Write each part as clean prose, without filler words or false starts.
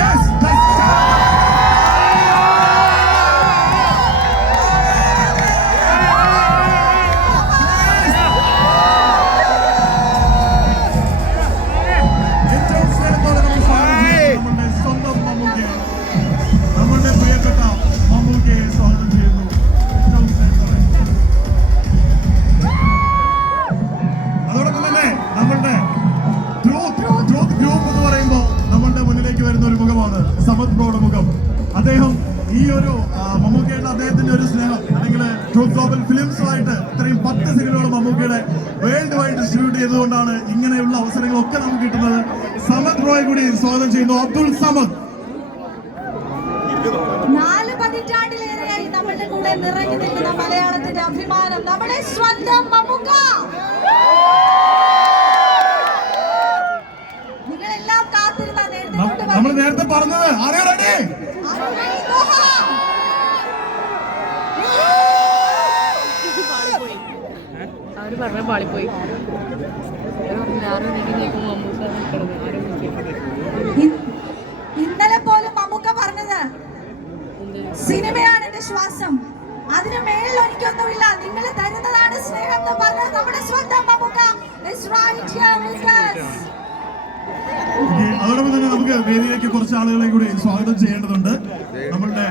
Yes. Samath ബ്രോയുടെ മുഖം. അദ്ദേഹം ഈ ഒരു മമ്മൂക്കയുടെ അദ്ദേഹത്തിന്റെ ഒരു സ്നേഹം അല്ലെങ്കിൽ ട്രൂത്ത് ഗ്ലോബൽ ഫിലിംസുമായിട്ട് ഇത്രയും 10 സിനിമകൾ മമ്മൂക്കയുടെ വേൾഡ് വൈഡ് ഡിസ്ട്രിബ്യൂട്ട് ചെയ്തുകൊണ്ടാണ് ഇങ്ങനെയുള്ള അവസരങ്ങളൊക്കെ നമുക്ക് കിട്ടുന്നത്. സമത് ബ്രോയെ കൂടി സ്വാഗതം ചെയ്യുന്നു. അബ്ദുൾ സമദ്. 4 പതിറ്റാണ്ടിലേറെയായി നമ്മളുടെ കൂടെ നിറഞ്ഞു നിൽക്കുന്ന മലയാളത്തിന്റെ അഭിമാനം, നമ്മുടെ സ്വന്തം മമ്മൂക്ക. നിങ്ങളെല്ലാം കാത്തിരുന്ന നമ്മൾ നേരത്തെ പറഞ്ഞത് ഇന്നലെ പോലും മമ്മൂക്ക പറഞ്ഞത് സിനിമയാണ് എന്റെ ശ്വാസം, അതിന് മേളിൽ എനിക്കൊന്നുമില്ല, നിങ്ങൾ തരുന്നതാണ് സ്നേഹം എന്ന് പറഞ്ഞത് നമ്മുടെ സ്വന്തം മമ്മൂക്ക. അതോടൊപ്പം തന്നെ നമുക്ക് വേദിയിലേക്ക് കുറച്ച് ആളുകളെ കൂടി സ്വാഗതം ചെയ്യേണ്ടതുണ്ട്. നമ്മളുടെ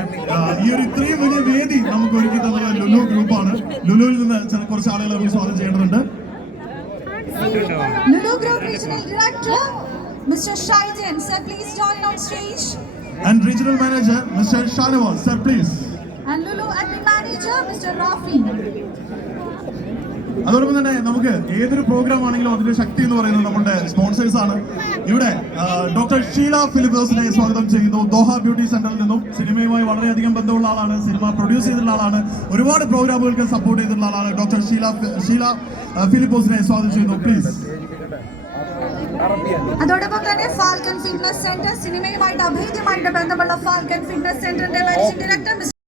ഈ ഒരു ഇത്രയും വലിയ വേദി നമുക്ക് ഒരുക്കി തന്നത് ലുലു ഗ്രൂപ്പാണ്. ലുലുവിൽ നിന്ന് കുറച്ച് ആളുകളെ നമുക്ക് സ്വാഗതം ചെയ്യേണ്ടതുണ്ട്. Lulu Group Regional Director Mr. Shaidan, sir, please join on stage. And Regional Manager Mr. Shanawaz, sir, please. And Lulu Admin Manager Mr. Rafi. അതോടൊപ്പം തന്നെ നമുക്ക് ഏതൊരു പ്രോഗ്രാം ആണെങ്കിലും അതിന്റെ ശക്തി എന്ന് പറയുന്നത് നമ്മുടെ സ്പോൺസേഴ്സ് ആണ്. ഇവിടെ ഡോക്ടർ ഷീല ഫിലിപ്പോസിനെ സ്വാഗതം ചെയ്യുന്നു. ദോഹ ബ്യൂട്ടി സെന്ററിൽ നിന്നും സിനിമയുമായി വളരെയധികം ബന്ധമുള്ള ആളാണ്, സിനിമ പ്രൊഡ്യൂസ് ചെയ്തിട്ടുള്ള ആളാണ്, ഒരുപാട് പ്രോഗ്രാമുകൾക്ക് സപ്പോർട്ട് ചെയ്തിട്ടുള്ള ആളാണ്. ഡോക്ടർ ഷീല ഫിലിപ്പോസിനെ സ്വാഗതം ചെയ്യുന്നു, പ്ലീസ്. അതോടൊപ്പം തന്നെ ഫാൽക്കൺ ഫിറ്റ്നസ് സെന്റർ, സിനിമയുമായിട്ട് അഭേദ്യമായിട്ട് ബന്ധമുള്ള ഫാൽക്കൺ ഫിറ്റ്നസ് സെന്ററിന്റെ മാനേജിംഗ് ഡയറക്ടർ